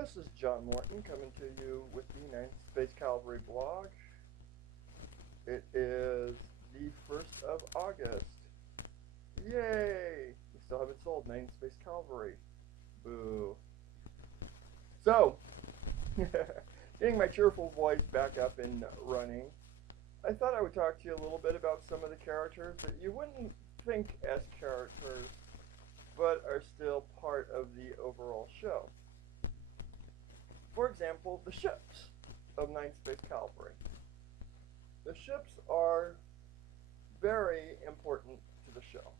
This is John Morton coming to you with the 9th Space Calvary blog. It is the 1st of August. Yay! We still haven't sold 9th Space Calvary. Boo. So, getting my cheerful voice back up and running, I thought I would talk to you a little bit about some of the characters that you wouldn't think as characters, but are still part of the overall show. For example, the ships of 9th Space Calvary. The ships are very important to the show.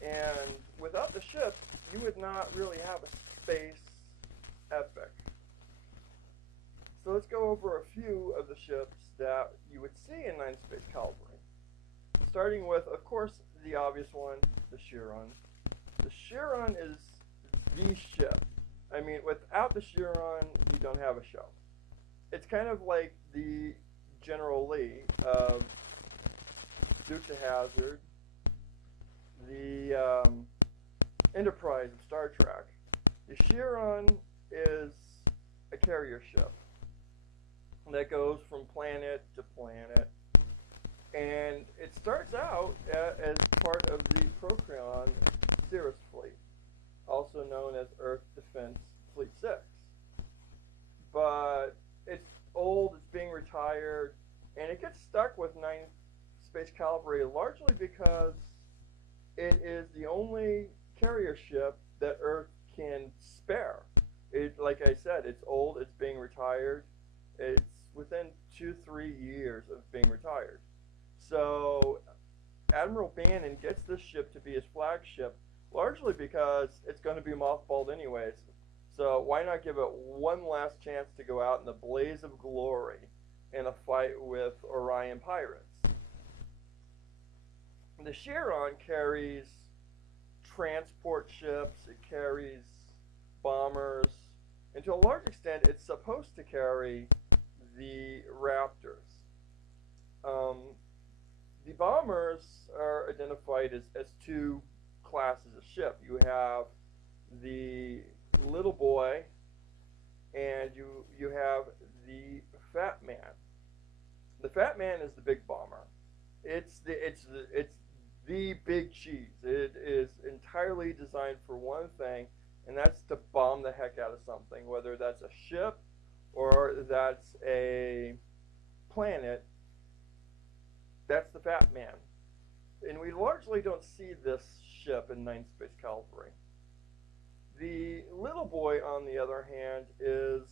And without the ships, you would not really have a space epic. So let's go over a few of the ships that you would see in 9th Space Calvary. Starting with, of course, the obvious one, the Chiron. The Chiron is the ship. I mean, without the Chiron, you don't have a show. It's kind of like the General Lee of Dukes of Hazzard, the Enterprise of Star Trek. The Chiron is a carrier ship that goes from planet to planet, and it starts out as part of the Procyon Cirrus fleet, also known as Earth Defense Fleet 6. But it's old, it's being retired, and it gets stuck with 9th Space Calvary largely because it is the only carrier ship that Earth can spare. Like I said, it's old, it's being retired. It's within 2-3 years of being retired. So Admiral Bannon gets this ship to be his flagship largely because it's going to be mothballed anyways. So why not give it one last chance to go out in the blaze of glory in a fight with Orion pirates. The Chiron carries transport ships, it carries bombers, and to a large extent it's supposed to carry the Raptors. The bombers are identified as two classes of ship. You have the little boy and you have the fat man. The fat man is the big bomber. It's the big cheese. It is entirely designed for one thing, and that's to bomb the heck out of something, whether that's a ship or that's a planet. That's the fat man. And we largely don't see this ship in 9th Space Calvary. The little boy, on the other hand, is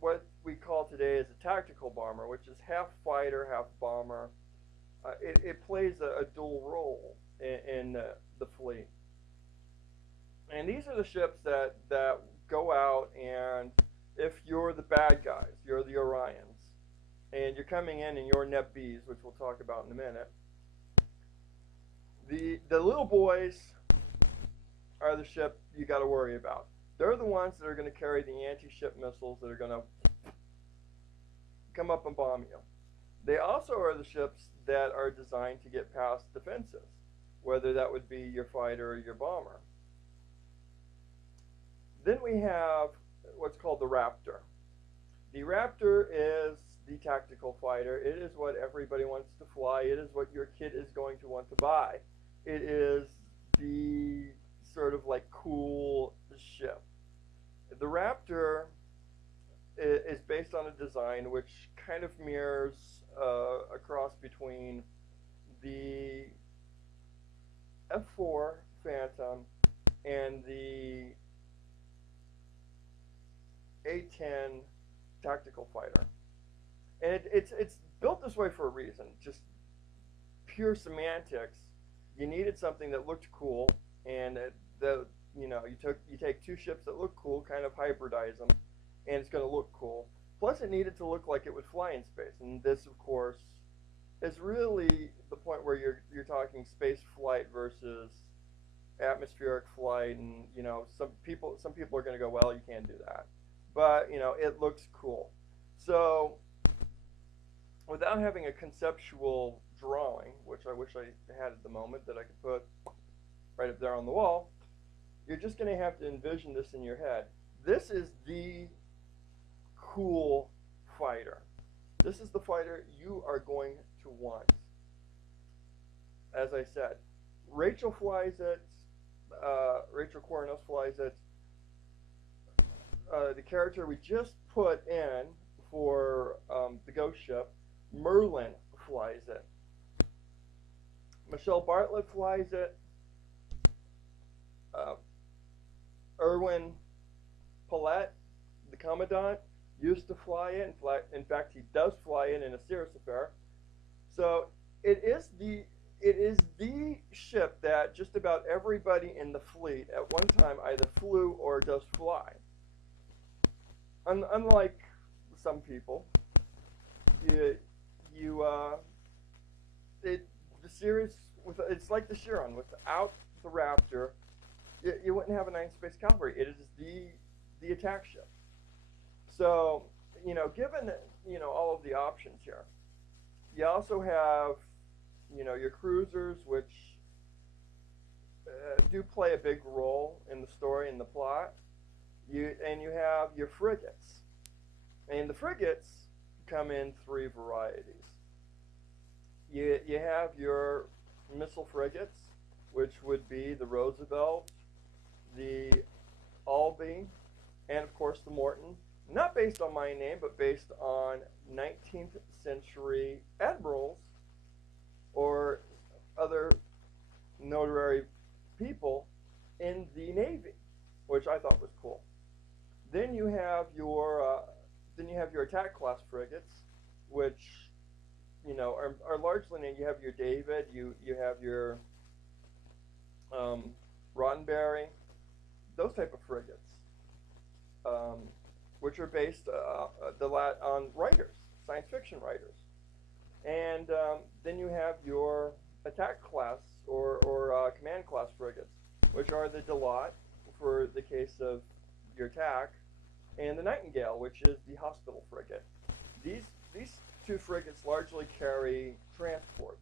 what we call today as a tactical bomber, which is half fighter, half bomber. It plays a dual role in the fleet. And these are the ships that go out, and if you're the bad guys, you're the Orions, and you're coming in your N.E.B Bs, which we'll talk about in a minute, the little boys are the ship you got to worry about. They're the ones that are going to carry the anti-ship missiles that are going to come up and bomb you. They also are the ships that are designed to get past defenses, whether that would be your fighter or your bomber. Then we have what's called the Raptor. The Raptor is the tactical fighter. It is what everybody wants to fly. It is what your kid is going to want to buy. It is the sort of like cool ship. The Raptor is based on a design which kind of mirrors a cross between the F4 Phantom and the A-10 tactical fighter. And it's built this way for a reason, just pure semantics. You needed something that looked cool, and you take two ships that look cool, kind of hybridize them, and it's going to look cool. Plus, it needed to look like it would fly in space, and this, of course, is really the point where you're talking space flight versus atmospheric flight, and some people are going to go, well, you can't do that, but it looks cool. So, without having a conceptual drawing, which I wish I had at the moment that I could put right up there on the wall, you're just going to have to envision this in your head. This is the cool fighter. This is the fighter you are going to want. As I said, Rachel flies it. Rachel Quarnos flies it. The character we just put in for the ghost ship, Merlin, flies it. Michelle Bartlett flies it. Erwin Paulette, the Commandant, used to fly it. In fact, he does fly it in a Cirrus affair. So it is the ship that just about everybody in the fleet at one time either flew or does fly. Unlike some people, the series it's like the Chiron. Without the Raptor, you wouldn't have a 9th Space Cavalry. It is the attack ship. So given all of the options here, you also have your cruisers, which do play a big role in the story and the plot. You have your frigates, and the frigates come in 3 varieties. You have your missile frigates, which would be the Roosevelt, the Albee, and of course the Morton. Not based on my name, but based on 19th century admirals or other notary people in the Navy, which I thought was cool. Then you have your attack class frigates, which are largely named. You have your David, you have your Roddenberry, those type of frigates, which are based on writers, science fiction writers. And then you have your attack class or command class frigates, which are the Delot for the case of your attack, and the Nightingale, which is the hospital frigate. These 2 frigates largely carry transports,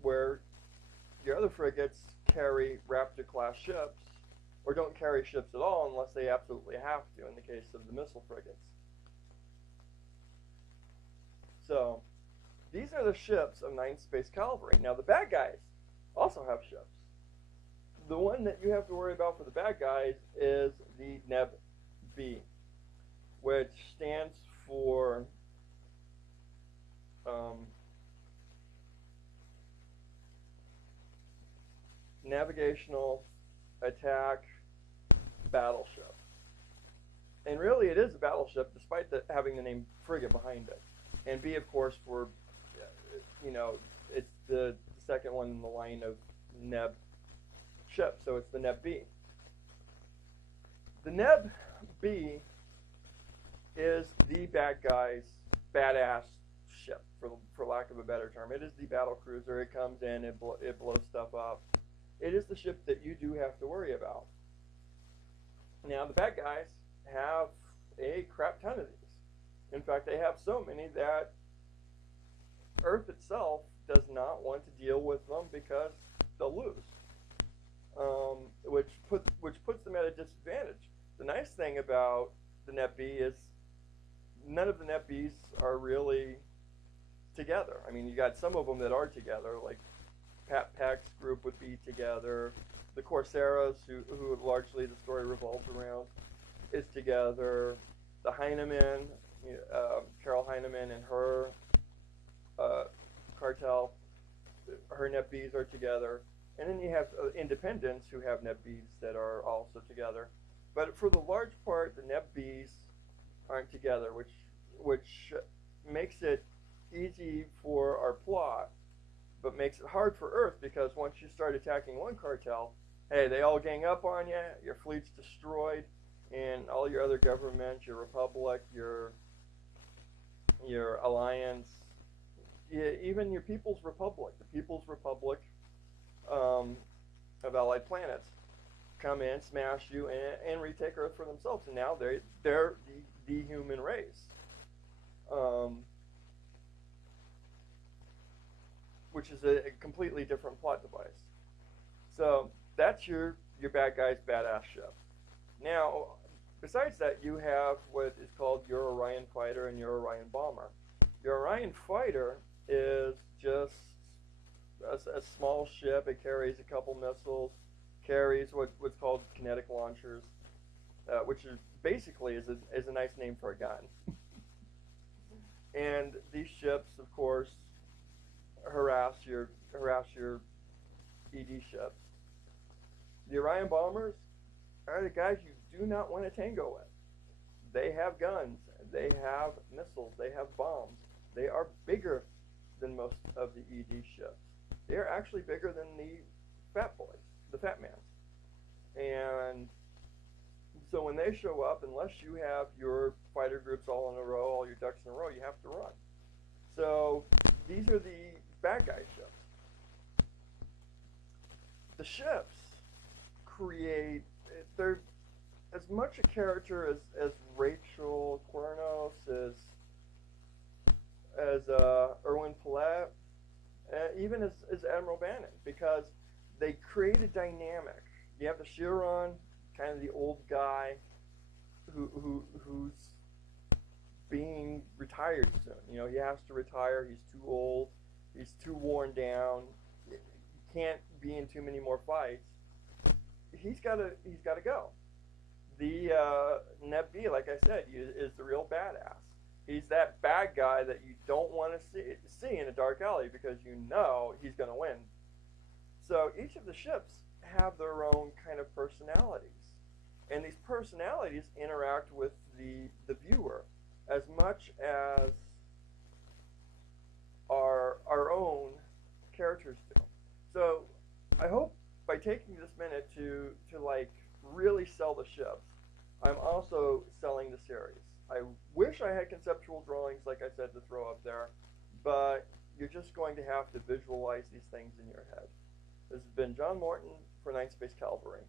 where your other frigates carry Raptor-class ships, or don't carry ships at all unless they absolutely have to, in the case of the missile frigates. So, these are the ships of 9th Space Cavalry. Now, the bad guys also have ships. The one that you have to worry about for the bad guys is the N.E.B B, which stands for Navigational Attack Battleship. And really it is a battleship, despite having the name frigate behind it. And B, of course, for, it's the second one in the line of N.E.B ships, so it's the N.E.B B. The N.E.B B is the bad guy's badass ship, for lack of a better term. It is the battle cruiser. It comes in, it blows stuff up. It is the ship that you do have to worry about. Now, the bad guys have a crap ton of these. In fact, they have so many that Earth itself does not want to deal with them because they'll lose, which puts them at a disadvantage. The nice thing about the N.E.B B is none of the N.E.B Bs are really together. I mean, you got some of them that are together, like Pat Peck's group would be together. The Corsaras, who largely the story revolves around, is together. The Heinemann, Carol Heinemann and her cartel, her N.E.B Bs are together. And then you have independents who have N.E.B Bs that are also together. But for the large part, the N.E.B Bs aren't together, which makes it easy for our plot, but makes it hard for Earth, because once you start attacking one cartel, hey, they all gang up on you, your fleet's destroyed, and all your other governments, your Republic, your Alliance, even your People's Republic, the People's Republic of Allied Planets, come in, smash you, and retake Earth for themselves. And now they're the human race, which is a completely different plot device. So that's your bad guy's badass ship. Now, besides that, you have what is called your Orion fighter and your Orion bomber. Your Orion fighter is just a small ship. It carries a couple missiles, carries what's called kinetic launchers, which is basically is a nice name for a gun. And these ships, of course, harass your ED ships. The Orion bombers are the guys you do not want to tango with. They have guns, they have missiles, they have bombs. They are bigger than most of the ED ships. They are actually bigger than the fat boys, the fat mans. And so when they show up, unless you have your fighter groups all in a row, all your ducks in a row, you have to run. So these are the bad guy ships. The ships create, they're as much a character as Rachel Cuernos, as Erwin Paulette, even as Admiral Bannon, because they create a dynamic. You have the Chiron, kind of the old guy who's being retired soon. You know, he has to retire. He's too old. He's too worn down. He can't be in too many more fights. He's got to go. The N.E.B B, like I said, is the real badass. He's that bad guy that you don't want to see in a dark alley because you know he's going to win. So each of the ships have their own kind of personalities. And these personalities interact with the viewer as much as our own characters do. So I hope by taking this minute to like really sell the ships, I'm also selling the series. I wish I had conceptual drawings, like I said, to throw up there, but you're just going to have to visualize these things in your head. This has been John Morton for Ninth Space Calvary.